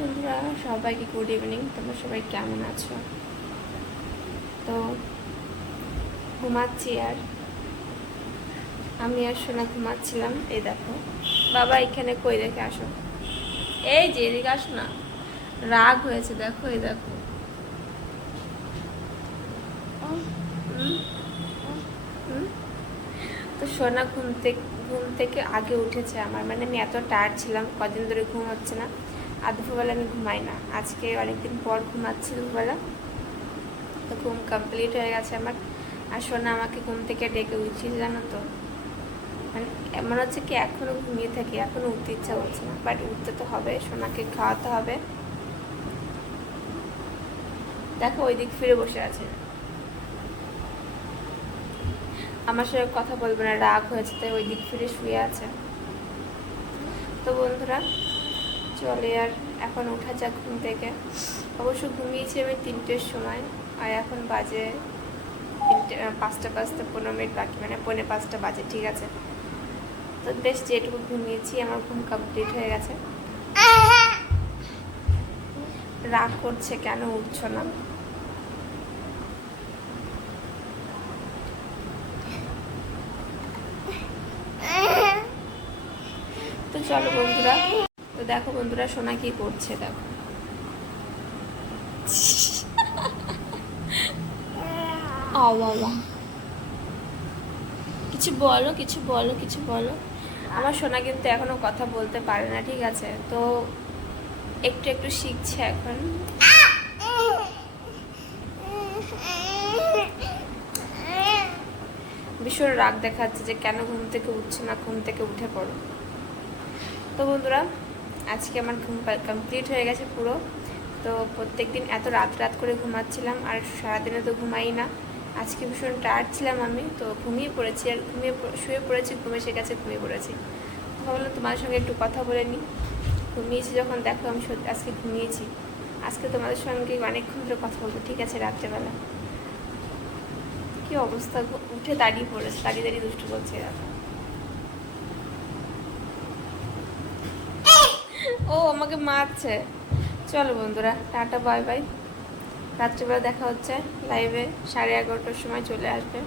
বন্ধুরা সবাইকে good evening. তোমরা সবাই কেমন আছো? তো ঘুমাচ্ছি আর আমি আর সোনা ঘুমাচ্ছিলাম। এই দেখো বাবা এখানে কই দেখে আসো, এই যে এদিকে আসো না, রাগ হয়েছে দেখো, এই দেখো। তো সোনা ঘুম থেকে আগে উঠেছে আমার, মানে আমি এত টায়ার্ড ছিলাম, কদিন ধরে ঘুম হচ্ছে না। আর দুপুরবেলা আমি ঘুমাই না, আজকে অনেকদিন পর ঘুমাচ্ছি দুপুরবেলা। তো ঘুম কমপ্লিট হয়ে গেছে আমার। আর সোনা আমাকে ঘুম থেকে ডেকে উঠিয়ে, জানো তো, মানে এমন হচ্ছে কি এখনও ঘুমিয়ে থাকি, এখনও উঠতে ইচ্ছা করছে না, বাট উঠতে তো হবে, সোনাকে খাওয়াতে হবে। দেখো ওই দিক ফিরে বসে আছে, আমার সাথে কথা বলবে না, রাগ হয়েছে, তাই ওই দিক ফিরে শুয়ে আছে। তো বন্ধুরা চলে আর এখন ওঠা যাক ঘুম থেকে। অবশ্য ঘুমিয়েছি আমি 3টের সময়, আর এখন বাজে 5:15 বাকি, মানে 4:45 বাজে, ঠিক আছে। তো বেশ যেটুকু ঘুমিয়েছি আমার ঘুম কমপ্লিট হয়ে গেছে। রাগ করছে কেন উঠছো না? তো চলো বন্ধুরা, তো দেখো বন্ধুরা সোনা কি করছে, দেখো। কিছু বলো, কিছু বলো, কিছু বলো। আমার সোনা কিন্তু এখনো কথা বলতে পারে না, ঠিক আছে, তো একটু একটু শিখছে এখন। ভীষণ রাগ দেখাচ্ছে যে কেন ঘুম থেকে উঠছে না, ঘুম থেকে উঠে পড়ো। তো বন্ধুরা আজকে আমার ঘুম কমপ্লিট হয়ে গেছে পুরো। তো প্রত্যেকদিন এত রাত করে ঘুমাচ্ছিলাম, আর সারাদিনে তো ঘুমাই না। আজকে ভীষণ টায়ার্ড ছিলাম আমি, তো ঘুমিয়ে পড়েছি, আর শুয়ে পড়েছি, ঘুম এসে গেছে, ঘুমিয়ে পড়েছি। তো ভাবলাম তোমাদের সঙ্গে একটু কথা বলে নিই। ঘুমিয়েছি যখন, দেখো আমি সত্যি আজকে ঘুমিয়েছি। আজকে তোমাদের সঙ্গে অনেকক্ষণ ধরে কথা বলবো, ঠিক আছে, রাত্রেবেলা। কি অবস্থা, উঠে দাঁড়িয়ে পড়েছে, দাঁড়িয়ে দুষ্টু করছে, দেখো। ও আমাকে মারছে। চলো বন্ধুরা টাটা, বাই বাই। রাত্রিবেলা দেখা হচ্ছে লাইভে, 11:30টার সময় চলে আসবে।